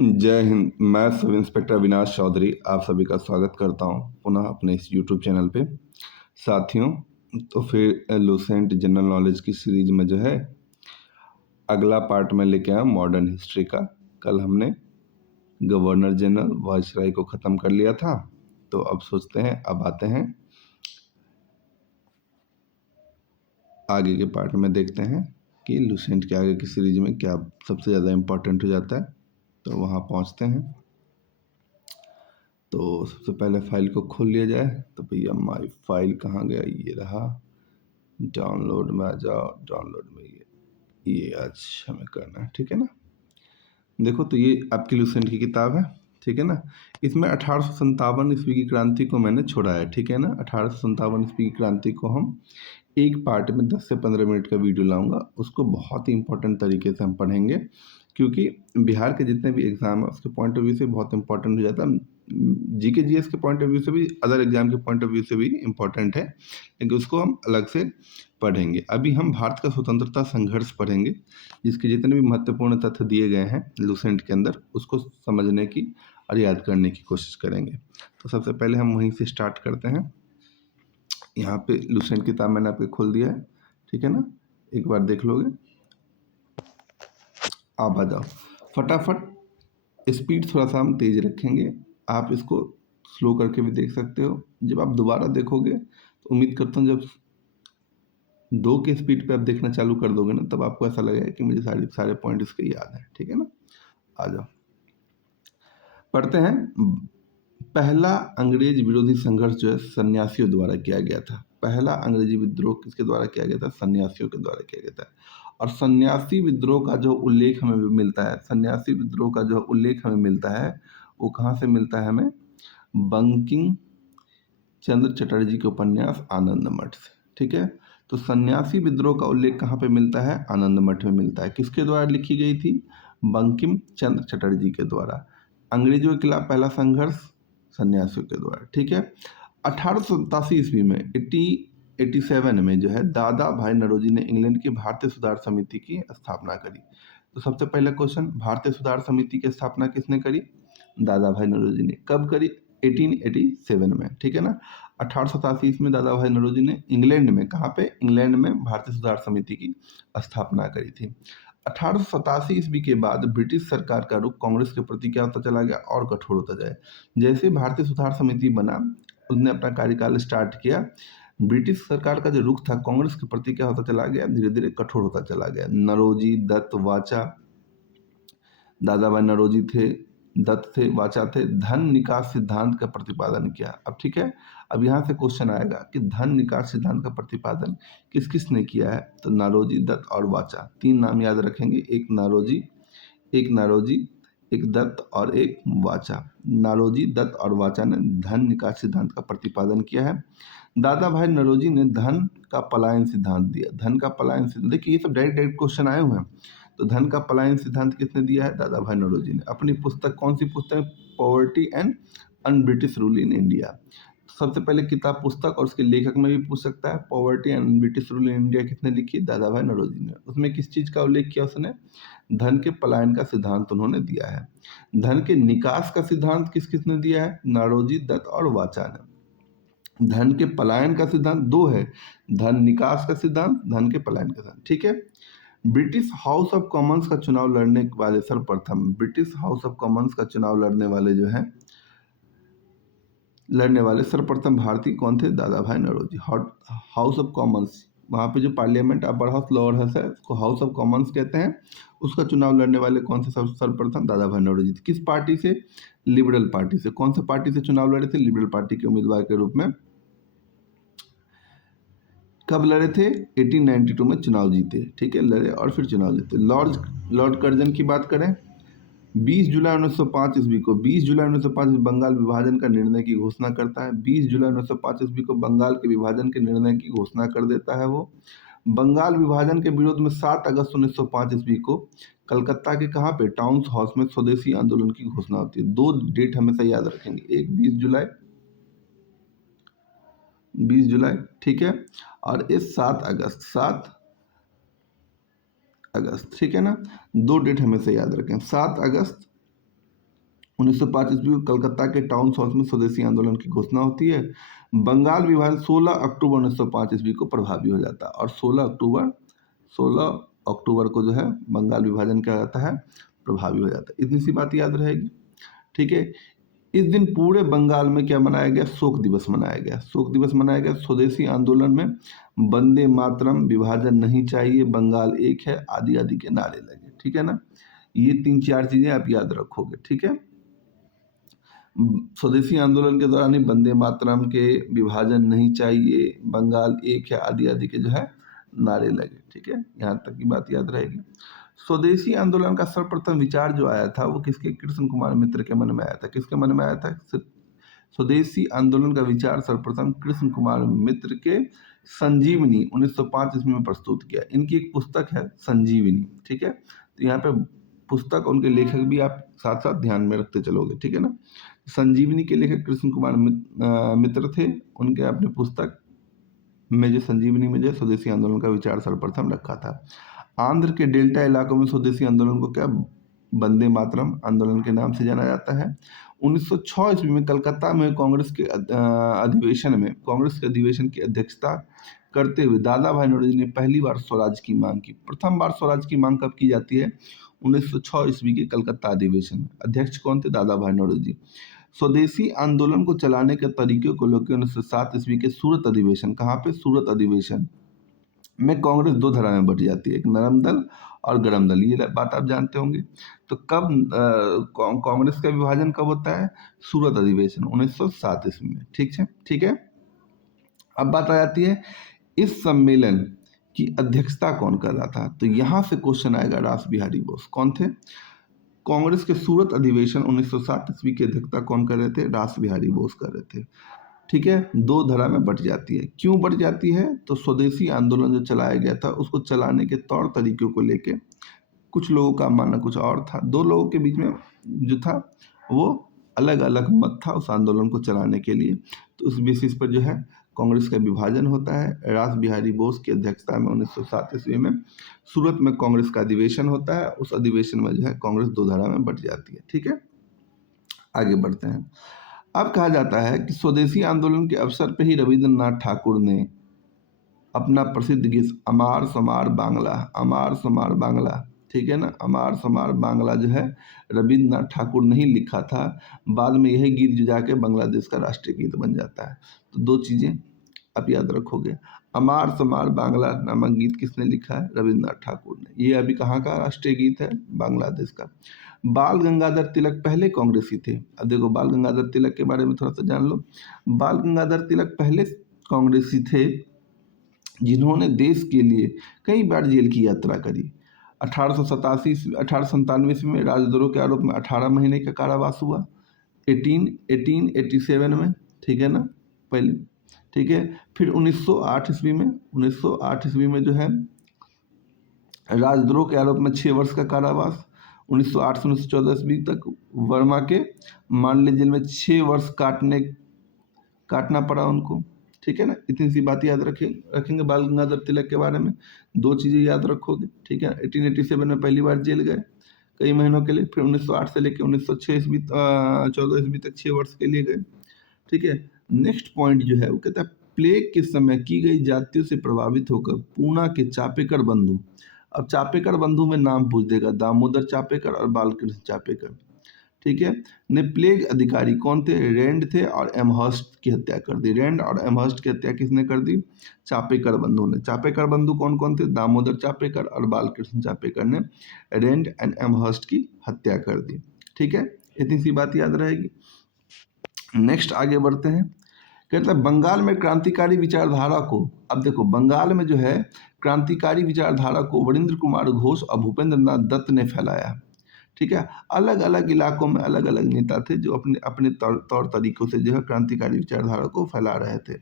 जय हिंद। मैं sub inspector Avinash Chaudhary आप सभी का स्वागत करता हूं पुनः अपने इस यूट्यूब चैनल पे। साथियों, तो फिर लूसेंट जनरल नॉलेज की सीरीज में जो है अगला पार्ट में लेके आया मॉडर्न हिस्ट्री का। कल हमने गवर्नर जनरल वायसराय को ख़त्म कर लिया था, तो अब सोचते हैं, अब आते हैं आगे के पार्ट में, देखते हैं कि लूसेंट के आगे की सीरीज में क्या सबसे ज़्यादा इम्पोर्टेंट हो जाता है। तो वहाँ पहुँचते हैं। तो सबसे पहले फाइल को खोल लिया जाए। तो भैया माई फाइल कहाँ गया, ये रहा। डाउनलोड में आ जाओ, डाउनलोड में ये आज हमें करना है, ठीक है ना। देखो, तो ये आपकी लूसेंट की किताब है, ठीक है ना। इसमें 1857 ईस्वी की क्रांति को मैंने छोड़ा है, ठीक है ना। 1857 ईस्वी की क्रांति को हम एक पार्ट में 10 से 15 मिनट का वीडियो लाऊंगा, उसको बहुत ही इंपॉर्टेंट तरीके से हम पढ़ेंगे, क्योंकि बिहार के जितने भी एग्जाम है उसके पॉइंट ऑफ व्यू से बहुत इंपॉर्टेंट हो जाता है। जीके जीएस के पॉइंट ऑफ व्यू से भी, अदर एग्जाम के पॉइंट ऑफ व्यू से भी इम्पॉर्टेंट है, लेकिन उसको हम अलग से पढ़ेंगे। अभी हम भारत का स्वतंत्रता संघर्ष पढ़ेंगे, जिसके जितने भी महत्वपूर्ण तथ्य दिए गए हैं लूसेंट के अंदर, उसको समझने की और याद करने की कोशिश करेंगे। तो सबसे पहले हम वहीं से स्टार्ट करते हैं। यहाँ पे लूसेंट किताब मैंने आपके खोल दिया है, ठीक है ना। एक बार देख लोगे, आप आ जाओ फटाफट। स्पीड थोड़ा सा हम तेज रखेंगे, आप इसको स्लो करके भी देख सकते हो। जब आप दोबारा देखोगे तो उम्मीद करता हूँ जब 2 के स्पीड पे आप देखना चालू कर दोगे ना, तब आपको ऐसा लगेगा कि मुझे सारे पॉइंट इसके याद हैं, ठीक है ना। आ जाओ, पढ़ते हैं। पहला अंग्रेज विरोधी संघर्ष जो है सन्यासियों द्वारा किया गया था। पहला अंग्रेजी विद्रोह किसके द्वारा किया गया था? सन्यासियों के द्वारा किया गया था। और सन्यासी विद्रोह का जो उल्लेख हमें मिलता है, सन्यासी विद्रोह का जो उल्लेख हमें मिलता है, वो कहाँ से मिलता है हमें? बंकिम चंद्र चटर्जी के उपन्यास आनंद मठ से, ठीक है। तो सन्यासी विद्रोह का उल्लेख कहाँ पे मिलता है? आनंद मठ में मिलता है। किसके द्वारा लिखी गई थी? बंकिम चंद्र चटर्जी के द्वारा। अंग्रेजों के खिलाफ पहला संघर्ष सन्यासियों के द्वारा, ठीक है। 1887 ईस्वी में 1887 में जो है दादा भाई नौरोजी ने इंग्लैंड की भारतीय सुधार समिति की स्थापना करी। तो सबसे पहला क्वेश्चन, भारतीय सुधार समिति की स्थापना किसने करी? दादा भाई नौरोजी ने। कब करी? 1887 में, ठीक है ना। 1887 ईस्वी में दादा भाई नौरोजी ने इंग्लैंड में, कहाँ पे? इंग्लैंड में भारतीय सुधार समिति की स्थापना करी थी। 1887 ईस्वी के बाद ब्रिटिश सरकार का रुख कांग्रेस के प्रति क्या होता चला गया? और कठोर होता जाए। जैसे भारतीय सुधार समिति बना, उसने अपना कार्यकाल स्टार्ट किया, ब्रिटिश सरकार का जो रुख था कांग्रेस के प्रति क्या होता चला गया? धीरे धीरे कठोर होता चला गया। नौरोजी, दत्त, वाचा, दादा भाई नौरोजी थे, दत्त थे, वाचा थे, धन निकास सिद्धांत का प्रतिपादन किया। अब ठीक है, अब यहाँ से क्वेश्चन आएगा कि धन निकास सिद्धांत का प्रतिपादन किस किस ने किया है? तो नौरोजी, दत्त और वाचा, 3 नाम याद रखेंगे। एक नौरोजी, एक दत्त और एक वाचा। नौरोजी, दत्त और वाचा ने धन निकास सिद्धांत का प्रतिपादन किया है। दादा भाई नौरोजी ने धन का पलायन सिद्धांत दिया। धन का पलायन सिद्धांत, देखिए ये सब डायरेक्ट क्वेश्चन आए हुए हैं। तो धन का पलायन सिद्धांत किसने दिया है? दादा भाई नौरोजी ने। अपनी पुस्तक, कौन सी पुस्तक? Poverty and un British rule in India. सबसे पहले किताब, पुस्तक और उसके लेखक में भी पूछ सकता है। Poverty and British rule in India किसने लिखी? दादा भाई नौरोजी ने। उसमें किस चीज का उल्लेख किया उसने? धन के पलायन का सिद्धांत उन्होंने दिया है। धन के निकास का सिद्धांत किस किसने दिया है? नौरोजी, दत्त और वाचा ने। धन के पलायन का सिद्धांत 2 है, धन निकास का सिद्धांत, धन के पलायन का सिद्धांत, ठीक है। ब्रिटिश हाउस ऑफ कॉमन्स का चुनाव लड़ने वाले सर्वप्रथम, ब्रिटिश हाउस ऑफ कॉमन्स का चुनाव लड़ने वाले जो है, लड़ने वाले सर्वप्रथम भारतीय कौन थे? दादा भाई नौरोजी। हाउस ऑफ कॉमन्स, वहाँ पे जो parliament, upper house, lower house है, उसको हाउस ऑफ कॉमन्स कहते हैं। उसका चुनाव लड़ने वाले कौन से सर्वप्रथम? दादा भाई नौरोजी। किस पार्टी से? लिबरल पार्टी से। कौन सा पार्टी से चुनाव लड़े थे? लिबरल पार्टी के उम्मीदवार के रूप में। कब लड़े थे? 1892 में चुनाव जीते, ठीक है, लड़े और फिर चुनाव जीते। लॉर्ड कर्जन की बात करें, 20 जुलाई 1905 ईस्वी को, 20 जुलाई 1905 बंगाल विभाजन का निर्णय की घोषणा करता है। 20 जुलाई 1905 ईस्वी को बंगाल के विभाजन के निर्णय की घोषणा कर देता है वो। बंगाल विभाजन के विरोध में 7 अगस्त 1905 ईस्वी को कलकत्ता के कहाँ पे? टाउन हाउस में स्वदेशी आंदोलन की घोषणा होती है। 2 डेट हमेशा याद रखेंगे, एक 20 जुलाई, ठीक है, और ये 7 अगस्त, 7 अगस्त, ठीक है ना। 2 डेट हमेशा याद रखें, 7 अगस्त 1905 ईस्वी को कलकत्ता के टाउन हाउस में स्वदेशी आंदोलन की घोषणा होती है। बंगाल विभाजन 16 अक्टूबर 1905 ईस्वी को प्रभावी हो जाता है और 16 अक्टूबर को जो है बंगाल विभाजन क्या जाता है, प्रभावी हो जाता है। इतनी सी बात याद रहेगी, ठीक है। इस दिन पूरे बंगाल में क्या मनाया गया, शोक दिवस मनाया गया। शोक दिवस मनाया गया स्वदेशी आंदोलन में वंदे मातरम, विभाजन नहीं चाहिए, बंगाल एक है, आदि आदि के नारे लगे, ठीक है ना। ये 3-4 चीजें आप याद रखोगे, ठीक है। स्वदेशी आंदोलन के दौरान ही वंदे मातरम के, विभाजन नहीं चाहिए, बंगाल एक है, आदि आदि के जो है नारे लगे, ठीक है। यहाँ तक की बात याद रहेगी। स्वदेशी आंदोलन का सर्वप्रथम विचार जो आया था वो किसके, कृष्ण कुमार मित्र के मन में आया था। किसके मन में आया था? स्वदेशी आंदोलन का विचार सर्वप्रथम कृष्ण कुमार मित्र के संजीवनी 1905 ईस्वी में प्रस्तुत किया। इनकी एक पुस्तक है संजीवनी, ठीक है। तो यहाँ पे पुस्तक, उनके लेखक भी आप साथ साथ ध्यान में रखते चलोगे, ठीक है ना। संजीवनी के लेखक कृष्ण कुमार मित्र थे। उनके अपने पुस्तक में जो संजीवनी में जो स्वदेशी आंदोलन का विचार सर्वप्रथम रखा था। आंध्र के डेल्टा इलाकों में स्वदेशी आंदोलन को क्या, वंदे मातरम आंदोलन के नाम से जाना जाता है। 1906 ईस्वी में कलकत्ता में कांग्रेस के अधिवेशन की अध्यक्षता करते हुए दादा भाई नौरोजी ने पहली बार स्वराज की मांग की। प्रथम बार स्वराज की मांग कब की जाती है? 1906 ईस्वी के कलकत्ता अधिवेशन में। अध्यक्ष कौन थे? दादा भाई नौरोजी। स्वदेशी आंदोलन को चलाने के तरीके को लेकर 1907 ईस्वी के सूरत अधिवेशन, कहाँ पे? सूरत अधिवेशन में कांग्रेस दो धारा में बट जाती है, एक नरम दल और गरम दल। ये बात आप जानते होंगे। तो कब कांग्रेस का विभाजन कब होता है? सूरत अधिवेशन 1907 ईस्वी में, ठीक है। अब बात आ जाती है इस सम्मेलन की अध्यक्षता कौन कर रहा था। तो यहाँ से क्वेश्चन आएगा, रास बिहारी बोस कौन थे? कांग्रेस के सूरत अधिवेशन 1907 ईस्वी की अध्यक्षता कौन कर रहे थे? रास बिहारी बोस कर रहे थे, ठीक है। दो धारा में बट जाती है। क्यों बट जाती है? तो स्वदेशी आंदोलन जो चलाया गया था उसको चलाने के तौर तरीकों को लेके कुछ लोगों का मानना कुछ और था। दो लोगों के बीच में जो था वो अलग अलग मत था उस आंदोलन को चलाने के लिए। तो उस बेसिस पर जो है कांग्रेस का विभाजन होता है। रास बिहारी बोस की अध्यक्षता में 1907 ईस्वी में सूरत में कांग्रेस का अधिवेशन होता है। उस अधिवेशन में जो है कांग्रेस दो धारा में बट जाती है, ठीक है। आगे बढ़ते हैं। अब कहा जाता है कि स्वदेशी आंदोलन के अवसर पर ही रविंद्रनाथ ठाकुर ने अपना प्रसिद्ध गीत अमार समार बांग्ला, अमार समार बांग्ला, ठीक है ना, अमार समार बांग्ला जो है रविंद्रनाथ ठाकुर ने ही लिखा था। बाद में यही गीत जो जाके बांग्लादेश का राष्ट्रीय गीत बन जाता है। तो दो चीज़ें आप याद रखोगे। अमार समार बांग्ला नामक गीत किसने लिखा है? रविंद्रनाथ ठाकुर ने। ये अभी कहाँ का राष्ट्रीय गीत है? बांग्लादेश का। बाल गंगाधर तिलक पहले कांग्रेसी थे। अब देखो बाल गंगाधर तिलक के बारे में थोड़ा सा जान लो। बाल गंगाधर तिलक पहले कांग्रेसी थे जिन्होंने देश के लिए कई बार जेल की यात्रा करी। 1897 ईस्वी में राजद्रोह के आरोप में 18 महीने का कारावास हुआ। 1887 में, ठीक है ना, पहले, ठीक है। फिर 1908 ईस्वी में जो है राजद्रोह के आरोप में 6 वर्ष का कारावास। 1908 से 1914 ईस्वी तक वर्मा के मांडले जेल में 6 वर्ष काटना पड़ा उनको, ठीक है ना। इतनी सी बात याद रखेंगे बाल गंगाधर तिलक के बारे में। दो चीज़ें याद रखोगे, ठीक है। 1887 में पहली बार जेल गए कई महीनों के लिए। फिर 1908 से लेकर 1906 ईस्वी 14 ईस्वी तक 6 वर्ष के लिए गए, ठीक है। नेक्स्ट पॉइंट जो है वो कहता है प्लेग के समय की गई जातियों से प्रभावित होकर पूना के चापेकर बंधु, अब चापेकर बंधु में नाम पूछ देगा, दामोदर चापेकर और बालकृष्ण चापेकर, ठीक है, ने प्लेग अधिकारी कौन थे? रैंड थे और एमहर्स्ट की हत्या कर दी। रैंड और एमहर्स्ट की हत्या किसने कर दी? चापेकर बंधु ने। चापेकर बंधु कौन कौन थे? दामोदर चापेकर और बालकृष्ण चापेकर ने रैंड एंड एमहर्स्ट की हत्या कर दी, ठीक है। इतनी सी बात याद रहेगी। नेक्स्ट आगे बढ़ते हैं। कहते हैं बंगाल में क्रांतिकारी विचारधारा को, अब देखो बंगाल में जो है क्रांतिकारी विचारधारा को वरिंद्र कुमार घोष और भूपेंद्र नाथ दत्त ने फैलाया, ठीक है। अलग अलग इलाकों में अलग अलग नेता थे जो अपने अपने तौर तरीकों से जो है क्रांतिकारी विचारधारा को फैला रहे थे।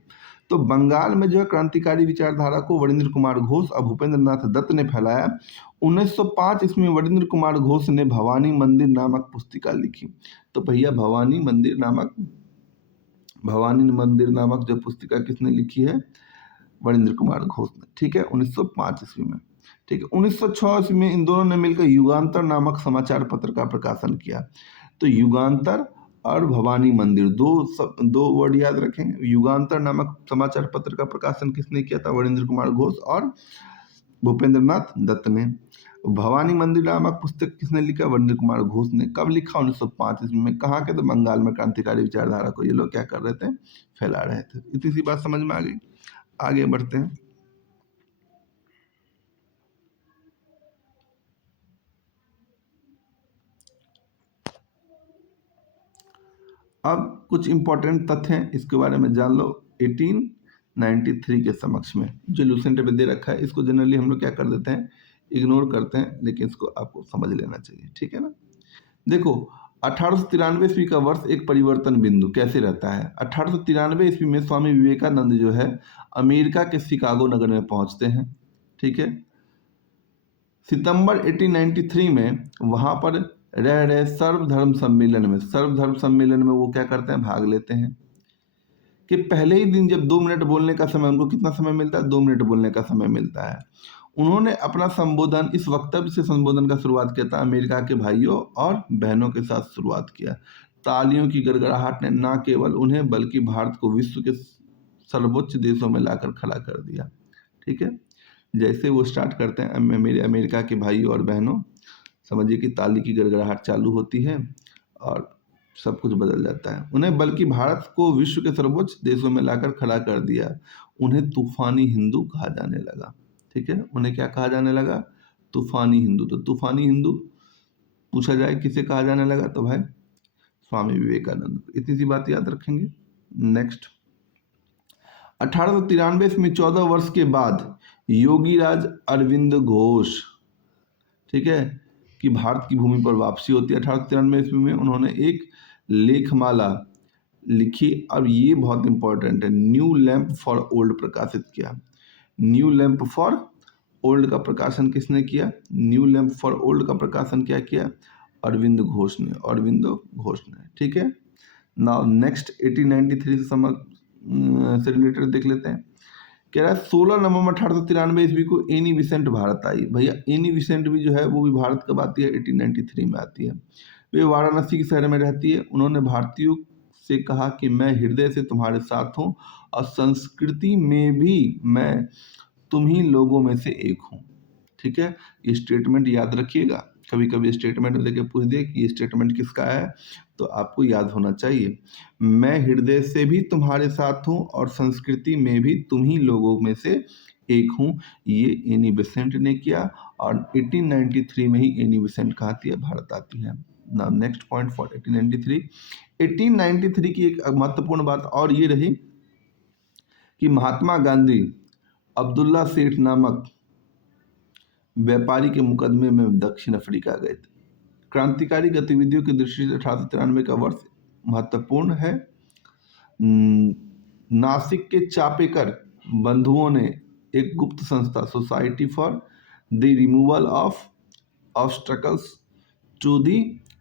तो बंगाल में जो है क्रांतिकारी विचारधारा को वरिंद्र कुमार घोष और भूपेंद्र नाथ दत्त ने फैलाया। 1905 इसमें वरिंद्र कुमार घोष ने भवानी मंदिर नामक पुस्तिका लिखी। तो भैया भवानी मंदिर नामक जो पुस्तिका किसने लिखी है? वरिंद्र कुमार घोष ने, ठीक है, 1905 ईस्वी में, ठीक है। 1906 ईस्वी में इन दोनों ने मिलकर युगांतर नामक समाचार पत्र का प्रकाशन किया। तो युगांतर और भवानी मंदिर, दो वर्ड याद रखेंगे। युगांतर नामक समाचार पत्र का प्रकाशन किसने किया था? वरेंद्र कुमार घोष और भूपेंद्र नाथ दत्त ने। भवानी मंदिर नामक पुस्तक किसने लिखा? वरेंद्र कुमार घोष ने। कब लिखा? 1905 ईस्वी में। कहाँ के? तो बंगाल में क्रांतिकारी विचारधारा को ये लोग क्या कर रहे थे? फैला रहे थे। इतनी सी बात समझ में आ गई। आगे बढ़ते हैं। अब कुछ इंपॉर्टेंट तथ्य हैं, इसके बारे में जान लो। 1893 के समक्ष में जो लूसेंट पे दे रखा है, इसको जनरली हम लोग क्या कर देते हैं? इग्नोर करते हैं, लेकिन इसको आपको समझ लेना चाहिए, ठीक है ना। देखो, 1893 ईस्वी का वर्ष एक परिवर्तन बिंदु कैसे रहता है? 1893 ईस्वी में स्वामी विवेकानंद जो है अमेरिका के शिकागो नगर में पहुंचते हैं, ठीक है। सितंबर 1893 में वहां पर रह रहे सर्वधर्म सम्मेलन में वो क्या करते हैं? भाग लेते हैं। कि पहले ही दिन जब 2 मिनट बोलने का समय, उनको कितना समय मिलता है? 2 मिनट बोलने का समय मिलता है। उन्होंने अपना संबोधन इस वक्तव्य से संबोधन का शुरुआत किया था, अमेरिका के भाइयों और बहनों के साथ शुरुआत किया। तालियों की गड़गड़ाहट ने न केवल उन्हें बल्कि भारत को विश्व के सर्वोच्च देशों में लाकर खड़ा कर दिया, ठीक है। जैसे वो स्टार्ट करते हैं, मेरे अमेरिका के भाइयों और बहनों, समझिए कि ताली की गड़गड़ाहट चालू होती है और सब कुछ बदल जाता है। उन्हें बल्कि भारत को विश्व के सर्वोच्च देशों में लाकर खड़ा कर दिया। उन्हें तूफानी हिंदू कहा जाने लगा, ठीक है। उन्हें क्या कहा जाने लगा? तूफानी हिंदू। तो तूफानी हिंदू पूछा जाए किसे कहा जाने लगा, तो भाई स्वामी विवेकानंद। इतनी सी बात याद रखेंगे। नेक्स्ट, 1893 में 14 वर्ष के बाद योगीराज अरविंद घोष, ठीक है, कि भारत की भूमि पर वापसी होती है। 1893 ईस्वी में उन्होंने एक लेखमाला लिखी। अब ये बहुत इंपॉर्टेंट है, न्यू लैंप फॉर ओल्ड प्रकाशित किया। न्यू लैंप फॉर ओल्ड का प्रकाशन किसने किया? न्यू लैंप फॉर ओल्ड का प्रकाशन क्या किया? अरविंद घोष ने, ठीक है। नाउ नेक्स्ट 1893 से रिलेटेड देख लेते हैं। कह रहा है 16 नवंबर 1893 ईस्वी को एनी विसेंट भारत आई। भैया एनी विसेंट भी जो है वो भी भारत कब आती है? 1893 में आती है। वे वाराणसी के शहर में रहती है। उन्होंने भारतीयों से कहा कि मैं हृदय से तुम्हारे साथ हूँ और संस्कृति में भी मैं तुम ही लोगों में से एक हूँ, ठीक है। ये स्टेटमेंट याद रखिएगा। कभी कभी स्टेटमेंट देके पूछ दे कि ये स्टेटमेंट किसका है, तो आपको याद होना चाहिए। मैं हृदय से भी तुम्हारे साथ हूँ और संस्कृति में भी तुम ही लोगों में से एक हूँ। ये एनी बेसेंट ने किया और 1893 में ही एनी बेसेंट कहाँ आती है? भारत आती है। Now next point for 1893। 1893 की एक महत्वपूर्ण बात और ये रही कि महात्मा गांधी अब्दुल्ला सेठ नामक व्यापारी के मुकदमे में दक्षिण अफ्रीका गए थे। क्रांतिकारी गतिविधियों की दृष्टि से 1893 का वर्ष महत्वपूर्ण है। नासिक के चापेकर बंधुओं ने एक गुप्त संस्था society for the removal of obstacles to the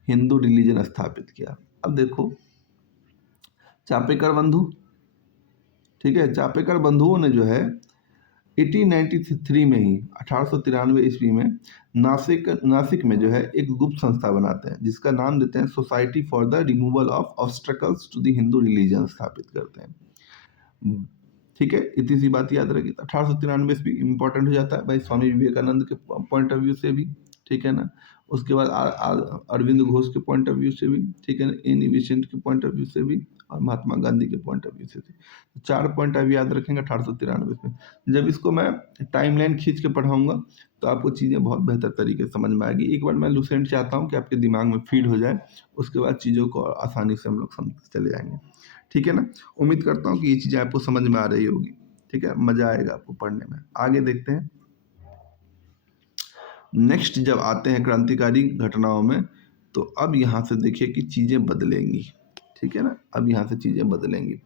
Hindu religion स्थापित किया। अब देखो, चापेकर बंधु, ठीक है, चापेकर बंधुओं ने जो है 1893 में ही 1893 ईस्वी में नासिक में जो है एक गुप्त संस्था बनाते हैं जिसका नाम देते हैं society for the removal of obstacles to the Hindu religion स्थापित करते हैं, ठीक है। इतनी सी बात याद रखिए। 1893 ईस्वी इंपॉर्टेंट हो जाता है भाई स्वामी विवेकानंद के पॉइंट ऑफ व्यू से भी, ठीक है ना। उसके बाद अरविंद घोष के पॉइंट ऑफ व्यू से भी, ठीक है ना, एनी बेसेंट के पॉइंट ऑफ व्यू से भी और महात्मा गांधी के पॉइंट ऑफ व्यू से भी। 4 पॉइंट अभी याद रखेंगे 1893 में। जब इसको मैं टाइमलाइन खींच के पढ़ाऊंगा तो आपको चीज़ें बहुत बेहतर तरीके से समझ में आएगी। एक बार मैं लूसेंट चाहता हूँ कि आपके दिमाग में फीड हो जाए, उसके बाद चीज़ों को आसानी से हम लोग समझ चले जाएंगे, ठीक है ना। उम्मीद करता हूँ कि ये चीज़ें आपको समझ में आ रही होगी, ठीक है, मज़ा आएगा आपको पढ़ने में। आगे देखते हैं। नेक्स्ट जब आते हैं क्रांतिकारी घटनाओं में, तो अब यहाँ से देखिए कि चीज़ें बदलेंगी, ठीक है ना। अब यहाँ से चीज़ें बदलेंगी।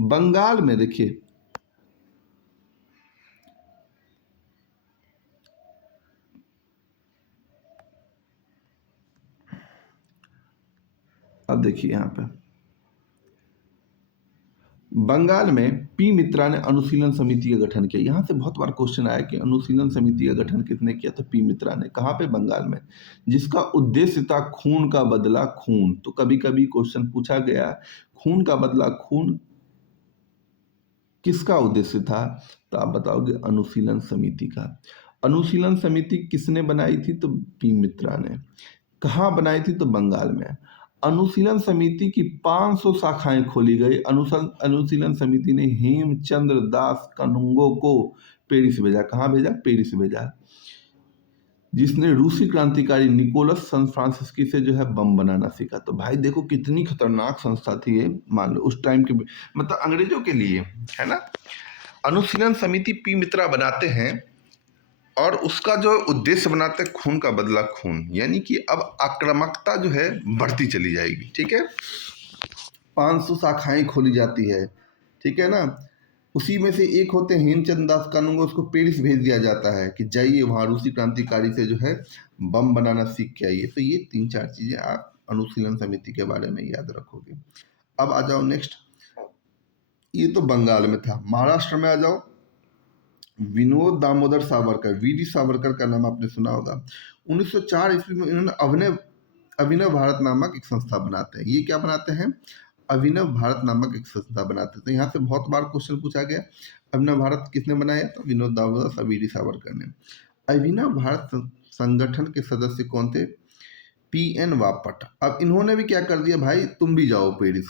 बंगाल में देखिए, अब देखिए यहाँ पे बंगाल में पी मित्रा ने अनुशीलन समिति का गठन किया। यहाँ से बहुत बार क्वेश्चन आया कि अनुशीलन समिति का गठन किसने किया, तो पी मित्रा ने। कहाँ पे, बंगाल में, जिसका उद्देश्य था खून का बदला खून। तो कभी कभी क्वेश्चन पूछा गया खून का बदला खून किसका उद्देश्य था, तो आप बताओगे अनुशीलन समिति का। अनुशीलन समिति किसने बनाई थी, तो पी मित्रा ने। कहाँ बनाई थी, तो बंगाल में। अनुशीलन समिति की 500 शाखाएं खोली गई। अनुशीलन समिति ने हेमचंद्र दास कानुंगो को पेरिस भेजा। कहाँ भेजा, पेरिस भेजा, जिसने रूसी क्रांतिकारी निकोलस सन फ्रांसिस्की से जो है बम बनाना सीखा। तो भाई देखो कितनी खतरनाक संस्था थी ये, मान लो उस टाइम के, मतलब अंग्रेजों के लिए, है ना। अनुशीलन समिति पी मित्रा बनाते हैं और उसका जो उद्देश्य बनाते हैं खून का बदला खून, यानी कि अब आक्रामकता जो है बढ़ती चली जाएगी, ठीक है। 500 शाखाएं खोली जाती है, ठीक है ना। उसी में से एक होते हैं हेमचंद दास कानूंगो, उसको पेरिस भेज दिया जाता है कि जाइए वहाँ रूसी क्रांतिकारी से जो है बम बनाना सीख के आइए। तो ये 3-4 चीजें आप अनुशीलन समिति के बारे में याद रखोगे। अब आ जाओ नेक्स्ट, ये तो बंगाल में था। महाराष्ट्र में आ जाओ, विनोद दामोदर सावरकर, वीडी सावरकर का नाम आपने सुना होगा। 1904 ईस्वी में इन्होंने अभिनव भारत नामक एक संस्था बनाते हैं। ये क्या बनाते हैं, अभिनव भारत नामक एक संस्था बनाते हैं। तो यहाँ से बहुत बार क्वेश्चन पूछा गया अभिनव भारत किसने बनाया, तो विनोद दामोदर वीडी सावरकर ने। अभिनव भारत संगठन के सदस्य कौन थे, पीएन वापट। अब इन्होंने भी क्या कर दिया भाई, तुम भी जाओ पेरिस।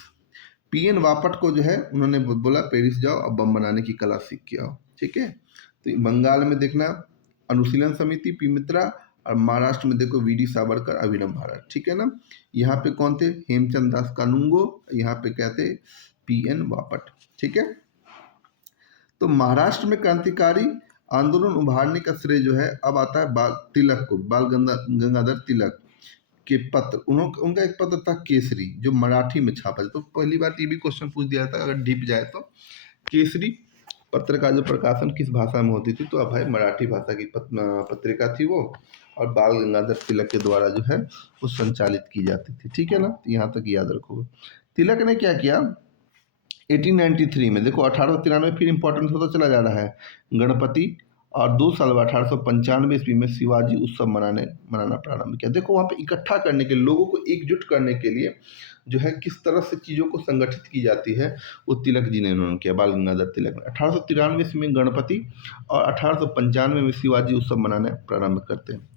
पीएन वापट को जो है उन्होंने बोला पेरिस जाओ, अब बम बनाने की कला सीख के आओ, ठीक है। तो बंगाल में देखना अनुशीलन समिति पी मित्रा, और महाराष्ट्र में देखो वीडी सावरकर अभिनव भारत, ठीक है ना। यहाँ पे कौन थे, हेमचंद दास कानूंगो, यहाँ पे क्या थे, पीएन वापट, ठीक है। तो महाराष्ट्र में क्रांतिकारी आंदोलन उभारने का श्रेय जो है अब आता है तिलक को, बाल गंगाधर तिलक के पत्र। उनका एक पत्र था केसरी, जो मराठी में छापा था। तो पहली बार ये भी क्वेश्चन पूछ दिया था, अगर डीप जाए तो केसरी पत्र का जो प्रकाशन किस भाषा में होती थी, तो अब भाई मराठी भाषा की पत्रिका थी वो, और बाल गंगाधर तिलक के द्वारा जो है वो संचालित की जाती थी, ठीक है ना। तो यहाँ तक याद रखोगे। तिलक ने क्या किया 1893 में, देखो 1893 फिर इंपॉर्टेंस होता चला जा रहा है, गणपति, और 2 साल बाद 1895 ईस्वी में शिवाजी उत्सव मनाना प्रारंभ किया। देखो वहाँ पे इकट्ठा करने के, लोगों को एकजुट करने के लिए जो है किस तरह से चीज़ों को संगठित की जाती है, वो तिलक जी ने उन्होंने किया, बाल गंगाधर तिलक ने। 1893 ईस्वी में गणपति और 1895 में शिवाजी उत्सव मनाने प्रारंभ करते हैं।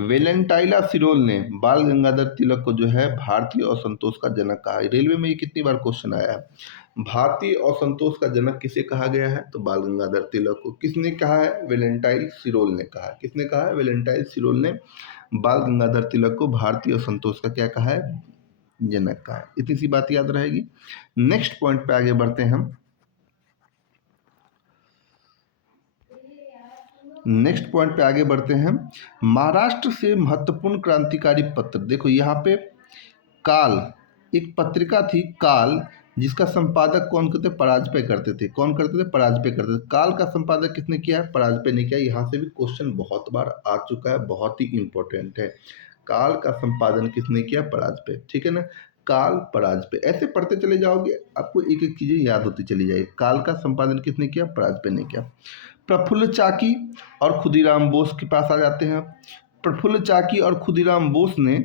वेलेंटाइला सिरोल ने बाल गंगाधर तिलक को जो है भारतीय असंतोष का जनक कहा है। रेलवे में ये कितनी बार क्वेश्चन आया है, भारतीय असंतोष का जनक किसे कहा गया है, तो बाल गंगाधर तिलक को। किसने कहा है, वेलेंटाइन सिरोल ने कहा है। किसने कहा है, वेलेंटाइन सिरोल ने बाल गंगाधर तिलक को भारतीय असंतोष का क्या कहा है, जनक कहा है। इतनी सी बात याद रहेगी। नेक्स्ट पॉइंट पे आगे बढ़ते हैं हम। नेक्स्ट पॉइंट पे आगे बढ़ते हैं। महाराष्ट्र से महत्वपूर्ण क्रांतिकारी पत्र, देखो यहाँ पे काल, एक पत्रिका थी काल, जिसका संपादक कौन करते, पराजपे करते थे। कौन करते थे, पराजपे करते थे। काल का संपादक किसने किया है, पराजपे ने किया। यहाँ से भी क्वेश्चन बहुत बार आ चुका है, बहुत ही इंपॉर्टेंट है। काल का संपादन किसने किया, पराजपे, ठीक है ना। काल पराजपे, ऐसे पढ़ते चले जाओगे, आपको एक एक चीजें याद होती चली जाएगी। काल का संपादन किसने किया, पराजपे ने किया। प्रफुल्ल चाकी और खुदीराम बोस के पास आ जाते हैं। प्रफुल्ल चाकी और खुदीराम बोस ने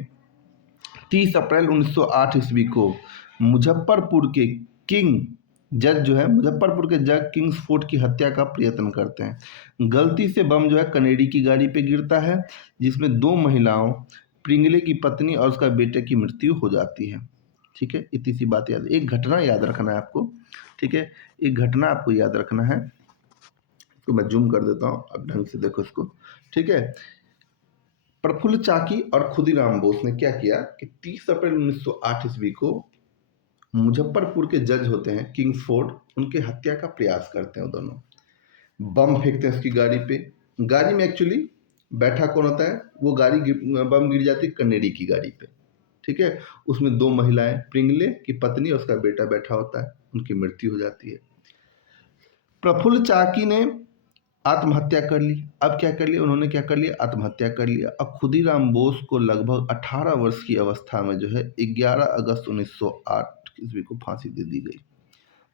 30 अप्रैल 1908 ईस्वी को मुजफ्फरपुर के किंग जज जो है, मुजफ्फरपुर के जज किंग्सफोर्ड की हत्या का प्रयत्न करते हैं। गलती से बम जो है कनेडी की गाड़ी पे गिरता है, जिसमें 2 महिलाओं, प्रिंगले की पत्नी और उसका बेटे की मृत्यु हो जाती है, ठीक है। इतनी सी बात याद, एक घटना याद रखना है आपको, ठीक है। एक घटना आपको याद रखना है। तो मैं जूम कर देता हूँ, अब ढंग से देखो इसको, ठीक है। प्रफुल्ल चाकी और खुदीराम बोस ने क्या किया कि 30 अप्रैल 1908 ईस्वी को मुजफ्फरपुर के जज होते हैं किंग्सफोर्ड, उनके हत्या का प्रयास करते हैं। वो दोनों बम फेंकते हैं उसकी गाड़ी पे। गाड़ी में एक्चुअली बैठा कौन होता है, वो गाड़ी बम गिर जाती है कनेडी की गाड़ी पे, ठीक है। उसमें 2 महिलाएं, प्रिंगले की पत्नी और उसका बेटा बैठा होता है, उनकी मृत्यु हो जाती है। प्रफुल्ल चाकी ने आत्महत्या कर ली। अब क्या कर लिया उन्होंने, क्या कर लिया, आत्महत्या कर लिया। अब खुदीराम बोस को लगभग 18 वर्ष की अवस्था में जो है 11 अगस्त 1908 ईस्वी को फांसी दे दी गई।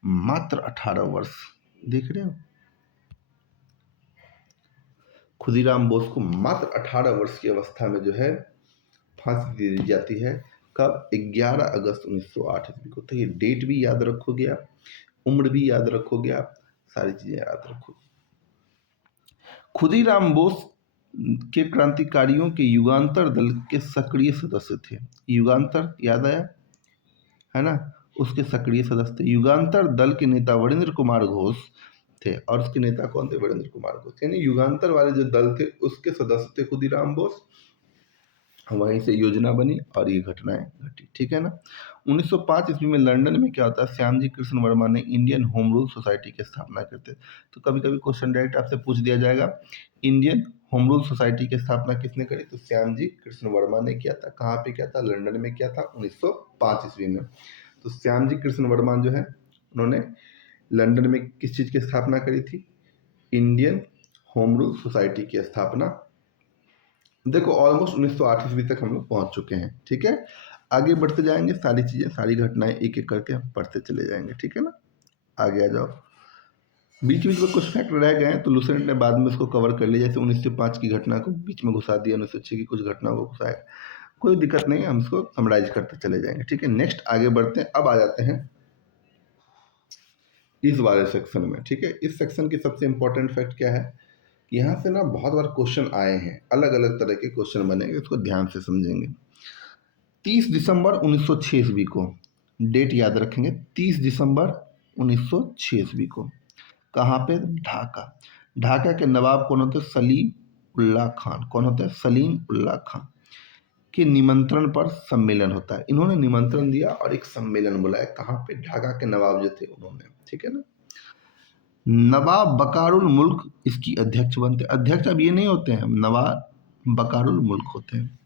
मात्र 18 वर्ष, देख रहे हो, खुदीराम बोस को मात्र 18 वर्ष की अवस्था में जो है फांसी दे दी जाती है। कब? 11 अगस्त 1908 ईस्वी को। तो ये डेट भी याद रखोगे आप, उम्र भी याद रखोगे आप, सारी चीजें याद रखोगे। खुदीराम बोस के क्रांतिकारियों के युगांतर दल के सक्रिय सदस्य थे। युगांतर याद आया है ना, उसके सक्रिय सदस्य थे। युगांतर दल के नेता वीरेंद्र कुमार घोष थे, और उसके नेता कौन थे? वीरेंद्र कुमार घोष। यानी युगांतर वाले जो दल थे उसके सदस्य थे खुदीराम बोस, वहीं से योजना बनी और ये घटनाएं घटी, ठीक है ना। 1905 ईस्वी में लंदन में क्या होता है, श्यामजी कृष्ण वर्मा ने इंडियन होम रूल सोसाइटी की स्थापना करते। तो कभी कभी क्वेश्चन डायरेक्ट आपसे पूछ दिया जाएगा, इंडियन होम रूल सोसाइटी की स्थापना किसने करी? तो श्यामजी कृष्ण वर्मा ने किया था। कहाँ पे किया था? लंदन में किया था 1905 ईस्वी में। तो श्यामजी कृष्ण वर्मा जो है उन्होंने लंदन में किस चीज की स्थापना करी थी? इंडियन होम रूल सोसाइटी की स्थापना। देखो ऑलमोस्ट 1908 ईस्वी तक हम लोग पहुंच चुके हैं, ठीक है। आगे बढ़ते जाएंगे, सारी चीजें, सारी घटनाएं एक एक करके हम पढ़ते चले जाएंगे, ठीक है ना। आगे आ जाओ। बीच बीच में कुछ फैक्ट रह गए हैं तो लुसेंट ने बाद में उसको कवर कर लिया, जैसे 1905 की घटना को बीच में घुसा दिया, 1906 की कुछ घटनाओं को घुसाया, कोई दिक्कत नहीं है, हम इसको समराइज करते चले जाएंगे, ठीक है। नेक्स्ट आगे बढ़ते हैं। अब आ जाते हैं इस वाले सेक्शन में, ठीक है। इस सेक्शन की सबसे इंपॉर्टेंट फैक्ट क्या है, यहाँ से ना बहुत बार क्वेश्चन आए हैं, अलग अलग तरह के क्वेश्चन बनेंगे, इसको ध्यान से समझेंगे। 30 दिसंबर 1906 ईस्वी को, डेट याद रखेंगे, 30 दिसंबर 1906 ईस्वी को। कहाँ पे? ढाका। ढाका के नवाब कौन होते? सलीम उल्लाह खान। कौन होते हैं? सलीम उल्लाह खान के निमंत्रण पर सम्मेलन होता है। इन्होंने निमंत्रण दिया और एक सम्मेलन बुलाया। कहाँ पे? ढाका के नवाब जो थे उन्होंने, ठीक है ना। नवाब बकारुल मुल्क इसकी अध्यक्ष बनते। अध्यक्ष अब ये नहीं होते हैं, नवाब बकारुल मुल्क होते हैं।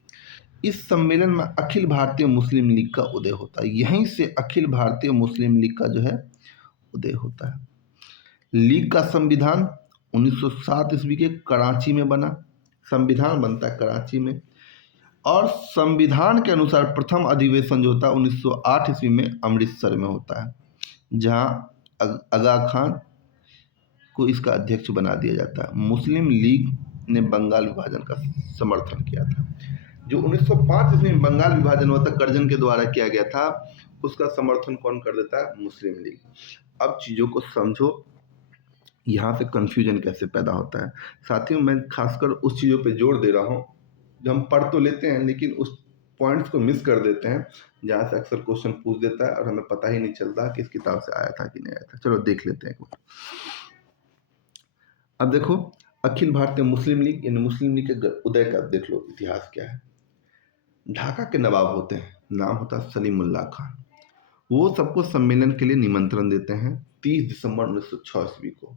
इस सम्मेलन में अखिल भारतीय मुस्लिम लीग का उदय होता है। यहीं से अखिल भारतीय मुस्लिम लीग का जो है उदय होता है। लीग का संविधान 1907 ईस्वी के कराची में बना। संविधान बनता है कराची में, और संविधान के अनुसार प्रथम अधिवेशन जो होता है 1908 ईस्वी में अमृतसर में होता है, जहां आगा खान को इसका अध्यक्ष बना दिया जाता है। मुस्लिम लीग ने बंगाल विभाजन का समर्थन किया था। जो 1905 ईस्वी में बंगाल विभाजन हुआ था, कर्जन के द्वारा किया गया था, उसका समर्थन कौन कर देता है? मुस्लिम लीग। अब चीज़ों को समझो, यहाँ से कंफ्यूजन कैसे पैदा होता है। साथियों, मैं खासकर उस चीज़ों पे जोर दे रहा हूँ जो हम पढ़ तो लेते हैं लेकिन उस पॉइंट्स को मिस कर देते हैं, जहाँ से अक्सर क्वेश्चन पूछ देता है और हमें पता ही नहीं चलता कि इस किताब से आया था कि नहीं आया था। चलो देख लेते हैं। अब देखो, अखिल भारतीय मुस्लिम लीग, यानी मुस्लिम लीग के उदय का देख लो इतिहास क्या है। ढाका के नवाब होते हैं, नाम होता है सलीम उल्लाह खान। वो सबको सम्मेलन के लिए निमंत्रण देते हैं 30 दिसंबर 1906 ईस्वी को,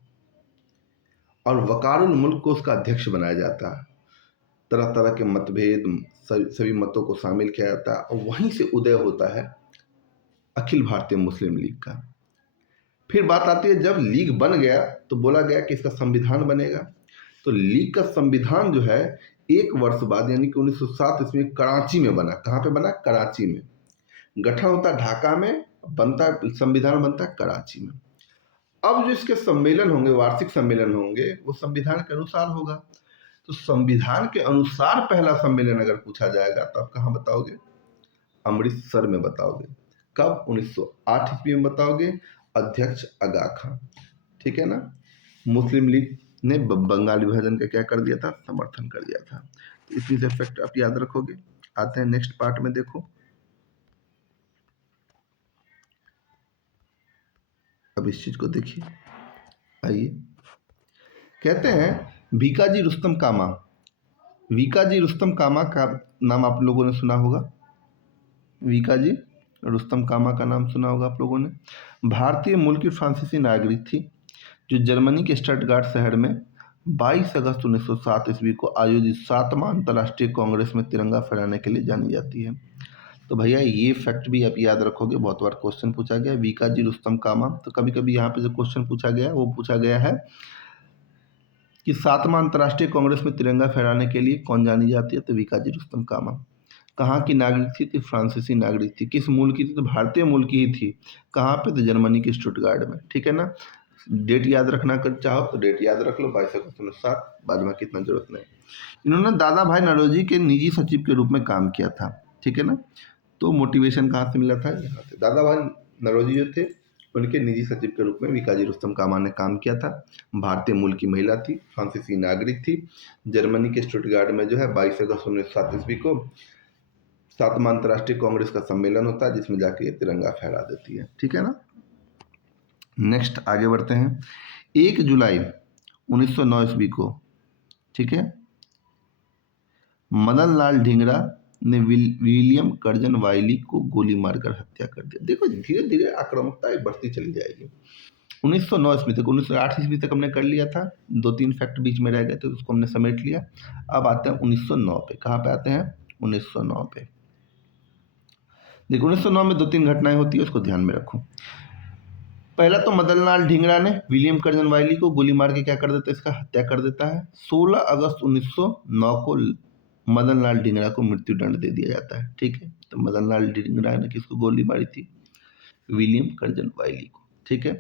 और वकारुल मुल्क को उसका अध्यक्ष बनाया जाता है। तरह तरह के मतभेद, सभी मतों को शामिल किया जाता है, और वहीं से उदय होता है अखिल भारतीय मुस्लिम लीग का। फिर बात आती है, जब लीग बन गया तो बोला गया कि इसका संविधान बनेगा। तो लीग का संविधान जो है एक वर्ष बाद, यानी कि 1907 ईस्वी में कराची में बना। कहाँ पे बना? कराची में। गठन होता है ढाका में, बनता है संविधान बनता है कराची में। अब जो इसके सम्मेलन होंगे, वार्षिक सम्मेलन होंगे, वो संविधान के अनुसार होगा। तो संविधान के अनुसार पहला सम्मेलन अगर पूछा जाएगा तो आप कहाँ बताओगे? अमृतसर में बताओगे। कब? 1908 ईस्वी में बताओगे। अध्यक्ष आगा खान, ठीक है ना। मुस्लिम लीग ने बंगाल विभाजन का क्या कर दिया था? समर्थन कर दिया था। तो इस चीज फैक्ट आप याद रखोगे। आते हैं नेक्स्ट पार्ट में। देखो अब इस चीज को देखिए, आइए। कहते हैं भीकाजी रुस्तम कामा। वीकाजी रुस्तम कामा का नाम आप लोगों ने सुना होगा। वीकाजी रुस्तम कामा का नाम सुना होगा आप लोगों ने। भारतीय मूल की फ्रांसीसी नागरिक थी, जो जर्मनी के स्टटगार्ट शहर में 22 अगस्त 1907 ईस्वी को आयोजित 7वां अंतर्राष्ट्रीय कांग्रेस में तिरंगा फहराने के लिए जानी जाती है। तो भैया ये फैक्ट भी आप याद रखोगे, बहुत बार क्वेश्चन पूछा गया। वीकाजी रुस्तम कामा, तो कभी कभी यहाँ पे जो क्वेश्चन पूछा गया वो पूछा गया है कि 7वां अंतर्राष्ट्रीय कांग्रेस में तिरंगा फहराने के लिए कौन जानी जाती है? तो वीकाजी रुस्तम कामा। कहाँ की नागरिक थी? तो फ्रांसीसी नागरिक थी। किस मूल की थी? तो भारतीय मूल की ही थी। कहाँ पे? तो जर्मनी के स्टुटगार्ड में। ठीक है ना। डेट याद रखना कर चाहो तो डेट याद रख लो, 22/7, बाद में कितना जरूरत नहीं। इन्होंने दादा भाई नौरोजी के निजी सचिव के रूप में काम किया था। ठीक है ना। तो मोटिवेशन कहाँ से मिला था? यहाँ से। दादा भाई नौरोजी जो थे उनके निजी सचिव के रूप में विकाजी रुस्तम कामा ने काम किया था। भारतीय मूल की महिला थी, फ्रांसीसी नागरिक थी, जर्मनी के स्टुटगार्ड में जो है 22 अगस्त 1907 ईस्वी को 7वां अंतर्राष्ट्रीय कांग्रेस का सम्मेलन होता है, जिसमें जाके ये तिरंगा फहरा देती है। ठीक है ना। नेक्स्ट आगे बढ़ते हैं। 1 जुलाई 1909 ईस्वी को, ठीक है, मदन लाल ढींगरा ने विलियम कर्जन वाइली को गोली मारकर हत्या कर दिया। देखो धीरे धीरे आक्रामकता बढ़ती चली जाएगी। 1909 ईस्वी तक, 1908 ईस्वी तक हमने कर लिया था। 2-3 फैक्ट बीच में रह गए थे, उसको हमने समेट लिया। अब आते हैं 1909 पे। कहाँ पे आते हैं? 1909 पे। देखो 1909 में 2-3 घटनाएं होती है, उसको ध्यान में रखो। पहला तो मदन लाल ढींगरा ने विलियम कर्जन वाइली को गोली मार के क्या कर देता है? इसका हत्या कर देता है। 16 अगस्त 1909 को मदन लाल ढींगरा को मृत्यु दंड दे दिया जाता है। ठीक है। तो मदन लाल ढींगरा ने किसको गोली मारी थी? विलियम कर्जन वाइली को। ठीक है।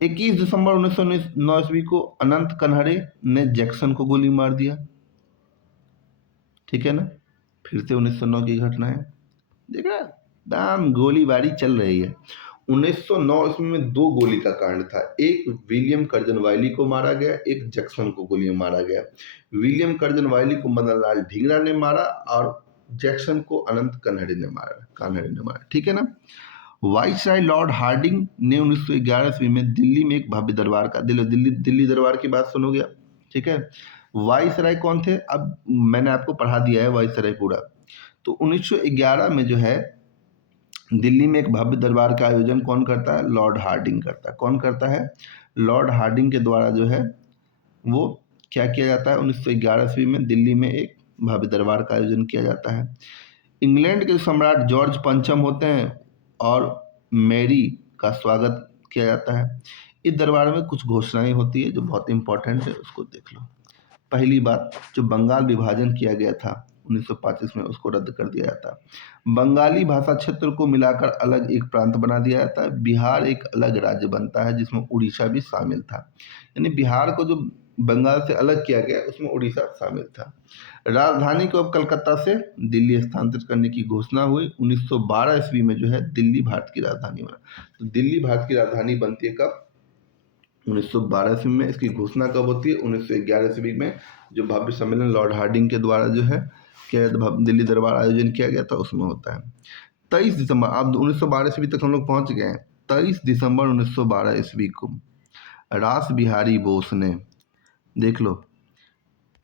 21 दिसंबर 1909 ईस्वी को अनंत कन्हरे ने जैक्सन को गोली मार दिया। ठीक है ना। फिर से 1909 की घटना है। देख रहा दाम गोलीबारी चल रही है। 1909 ईस्वी में 2 गोली का कांड था। एक विलियम कर्जन वाइली को मारा गया, एक जैक्सन को गोली मारा गया। विलियम कर्जन वाइली को मदन लाल ढींगरा ने मारा और जैक्सन को अनंत कन्हरे ने मारा। ठीक है ना। वाइसराय लॉर्ड हार्डिंग ने 1911 ईस्वी में दिल्ली में एक भव्य दरबार का, दिल्ली दरबार की बात सुनोगे आप। ठीक है। वाइसराय कौन थे? अब मैंने आपको पढ़ा दिया है वाइसराय पूरा। तो 1911 में जो है दिल्ली में एक भव्य दरबार का आयोजन कौन करता है? लॉर्ड हार्डिंग करता है। कौन करता है? लॉर्ड हार्डिंग के द्वारा जो है वो क्या किया जाता है? 1911 ईस्वी में दिल्ली में एक भव्य दरबार का आयोजन किया जाता है। इंग्लैंड के सम्राट जॉर्ज पंचम होते हैं और मैरी का स्वागत किया जाता है। इस दरबार में कुछ घोषणाएं होती है जो बहुत इंपॉर्टेंट है, उसको देख लो। पहली बात, जो बंगाल विभाजन किया गया था 1925 में, उसको रद्द कर दिया जाता। बंगाली भाषा क्षेत्र को मिलाकर अलग एक प्रांत बना दिया जाता है। बिहार एक अलग राज्य बनता है जिसमें उड़ीसा भी शामिल था। यानी बिहार को जो बंगाल से अलग किया गया उसमें उड़ीसा शामिल था। राजधानी को अब कलकत्ता से दिल्ली स्थानांतरित करने की घोषणा हुई। 1912 ईस्वी में जो है दिल्ली भारत की राजधानी बना। तो दिल्ली भारत की राजधानी बनती है कब? 1912 ईस्वी में। इसकी घोषणा कब होती है? 1911 ईस्वी में, जो भव्य सम्मेलन लॉर्ड हार्डिंग के द्वारा जो है क्या दिल्ली दरबार आयोजन किया गया था, उसमें होता है। 23 दिसंबर, अब 1912 ईस्वी तक हम लोग पहुंच गए हैं। 23 दिसंबर 1912 ईस्वी को रास बिहारी बोस ने, देख लो,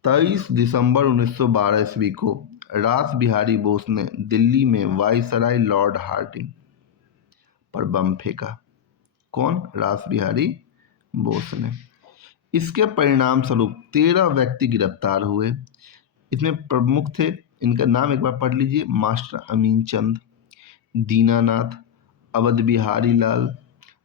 23 दिसंबर 1912 ईस्वी को रास बिहारी बोस ने दिल्ली में वाइसराय लॉर्ड हार्डिंग पर बम फेंका। कौन? रास बिहारी बोस ने। इसके परिणाम स्वरूप 13 व्यक्ति गिरफ्तार हुए। इसमें प्रमुख थे, इनका नाम एक बार पढ़ लीजिए, मास्टर अमीन चंद, दीनानाथ, अवध बिहारी लाल,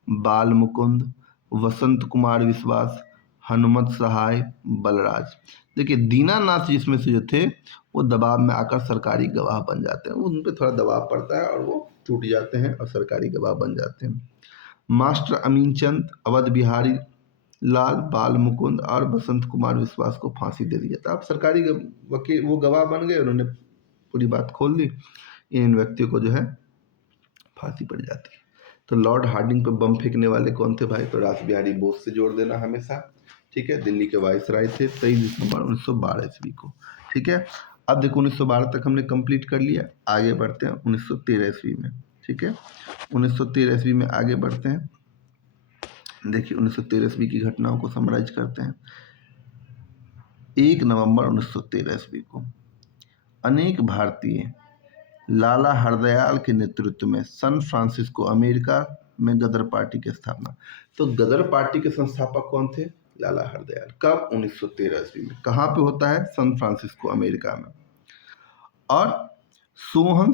बाल मुकुंद, वसंत कुमार विश्वास, हनुमत सहाय, बलराज। देखिए दीनानाथ जिसमें से जो थे वो दबाव में आकर सरकारी गवाह बन जाते हैं। उन पर थोड़ा दबाव पड़ता है और वो टूट जाते हैं और सरकारी गवाह बन जाते हैं। मास्टर अमीन चंद, अवध बिहारी लाल, बाल मुकुंद और बसंत कुमार विश्वास को फांसी दे दी जाता है। अब सरकारी वकील वो गवाह बन गए, उन्होंने पूरी बात खोल दी, इन व्यक्तियों को जो है फांसी पड़ जाती है। तो लॉर्ड हार्डिंग पर बम फेंकने वाले कौन थे भाई? तो रास बिहारी बोस से जोड़ देना हमेशा। ठीक है। दिल्ली के वाइसराय थे 23 दिसंबर 1912 ईस्वी को। ठीक है। अब देखो 1912 तक हमने कंप्लीट कर लिया। आगे बढ़ते हैं 1913 ईस्वी में। ठीक है। 1913 ईस्वी में आगे बढ़ते हैं। देखिए 1913 ईस्वी की घटनाओं को समराइज करते हैं। 1 नवंबर 1913 ईस्वी को अनेक भारतीय लाला हरदयाल के नेतृत्व में सैन फ्रांसिस्को अमेरिका में गदर पार्टी की स्थापना। तो गदर पार्टी के संस्थापक कौन थे? लाला हरदयाल। कब? 1913 ईस्वी में। कहाँ पे होता है? सैन फ्रांसिस्को अमेरिका में। और सोहन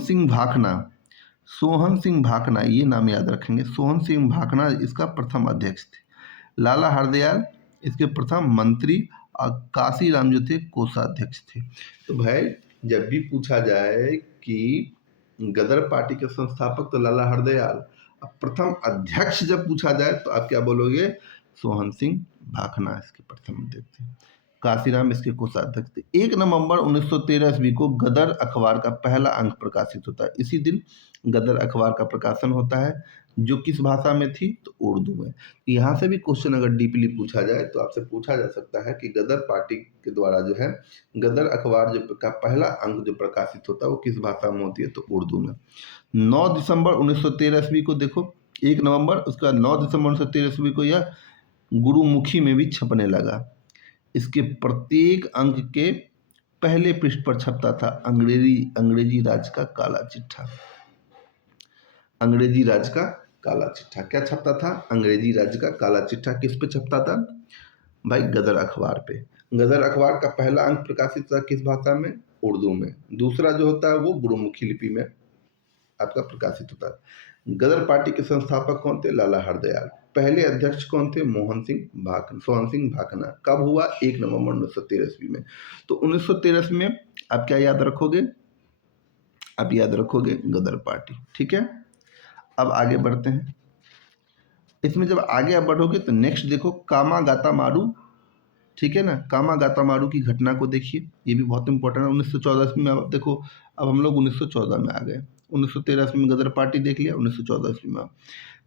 सिंह भाखना, ये नाम याद रखेंगे, सोहन सिंह भाखना इसका प्रथम अध्यक्ष थे। लाला हरदयाल इसके प्रथम मंत्री और काशीराम जो थे कोषाध्यक्ष थे। तो भाई जब भी पूछा जाए कि गदर पार्टी के संस्थापक तो लाला हरदयाल, अब प्रथम अध्यक्ष जब पूछा जाए तो आप क्या बोलोगे? सोहन सिंह भाखना इसके प्रथम अध्यक्ष थे। काशीराम इसके कोषाध्यक्ष थे। 1 नवंबर 1913 ईस्वी को गदर अखबार का पहला अंक प्रकाशित होता है। इसी दिन गदर अखबार का प्रकाशन होता है, जो किस भाषा में थी? तो उर्दू में। यहाँ से भी क्वेश्चन अगर डीपली पूछा जाए तो आपसे पूछा जा सकता है कि गदर पार्टी के द्वारा जो है गदर अखबार जो का पहला अंक जो प्रकाशित होता है वो किस भाषा में होती है? तो उर्दू में। 9 दिसंबर 1913 ईस्वी को देखो, 1 नवंबर, उसका 9 दिसंबर 1913 ईस्वी को यह गुरुमुखी में भी छपने लगा। इसके प्रत्येक अंक के पहले पृष्ठ पर छपता था अंग्रेजी राज का काला चिट्ठा। अंग्रेजी राज का काला चिट्ठा क्या छपता था? अंग्रेजी राज का काला चिट्ठा किस पे छपता था भाई? गदर अखबार पे। गदर अखबार का पहला अंक प्रकाशित था किस भाषा में? उर्दू में। दूसरा जो होता है वो गुरुमुखी लिपि में आपका प्रकाशित होता है। गदर पार्टी के संस्थापक कौन थे? लाला हरदयाल। पहले अध्यक्ष कौन थे? सोहन सिंह भाखना। कब हुआ? 1 नवंबर 1913 ईस्वी में। तो 1913 में आप क्या याद रखोगे? आप याद रखोगे गदर पार्टी। ठीक है, अब आगे बढ़ते हैं। इसमें जब आगे आप बढ़ोगे तो नेक्स्ट देखो कामागाता मारू। ठीक है ना, कामागाता मारू की घटना को देखिए, ये भी बहुत इंपॉर्टेंट है। 1914 ईस्वी में अब देखो, अब हम लोग 1914 में आ गए। 1913 ईस्वी में गदर पार्टी देख लिया, 1914 ईस्वी में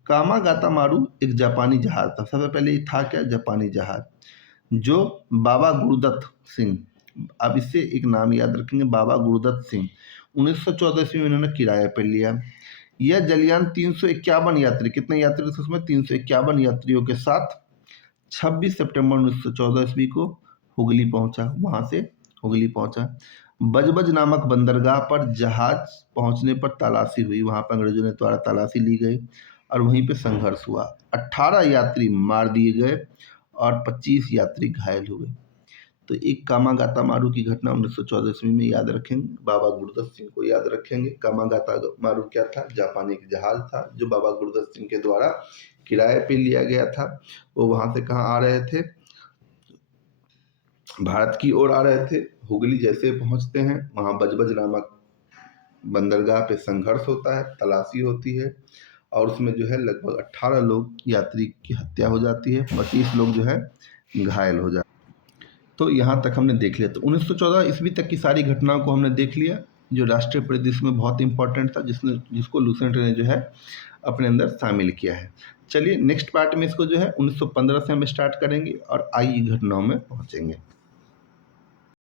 कामागाता मारू एक जापानी जहाज था। सबसे पहले ये था क्या? जापानी जहाज, जो बाबा गुरुदत्त सिंह, अब इससे एक नाम याद रखेंगे, बाबा गुरुदत्त सिंह, 1914 ईस्वी में इन्होंने किराए पर लिया। यह जलयान 351 यात्री, कितने यात्री थे उसमें? 351 यात्रियों के साथ 26 सितंबर 1914 ईस्वी को हुगली पहुंचा। वहां से हुगली पहुंचा। बजबज नामक बंदरगाह पर जहाज पहुंचने पर तलाशी हुई। वहां पर अंग्रेजों ने द्वारा तलाशी ली गई और वहीं पे संघर्ष हुआ। 18 यात्री मार दिए गए और 25 यात्री घायल हुए। तो एक कामागाता मारू की घटना 1914 ईस्वी में याद रखेंगे। बाबा गुरुदत्त सिंह को याद रखेंगे। कामागाता मारू क्या था? जापानी जहाज था जो बाबा गुरुदत्त सिंह के द्वारा किराए पे लिया गया था। वो वहां से कहाँ आ रहे थे? भारत की ओर आ रहे थे। हुगली जैसे पहुंचते हैं, वहां बजबज नामक बंदरगाह पे संघर्ष होता है, तलाशी होती है और उसमें जो है लगभग 18 लोग यात्री की हत्या हो जाती है, 25 लोग जो है घायल हो जाते हैं। तो यहाँ तक हमने देख लिया। तो 1914 ईस्वी तक की सारी घटनाओं को हमने देख लिया, जो राष्ट्रीय परिदृश्य में बहुत इंपॉर्टेंट था, जिसको लुसेंट ने जो है अपने अंदर शामिल किया है। चलिए नेक्स्ट पार्ट में इसको जो है 1915 से हम स्टार्ट करेंगे और आई घटनाओं में पहुँचेंगे।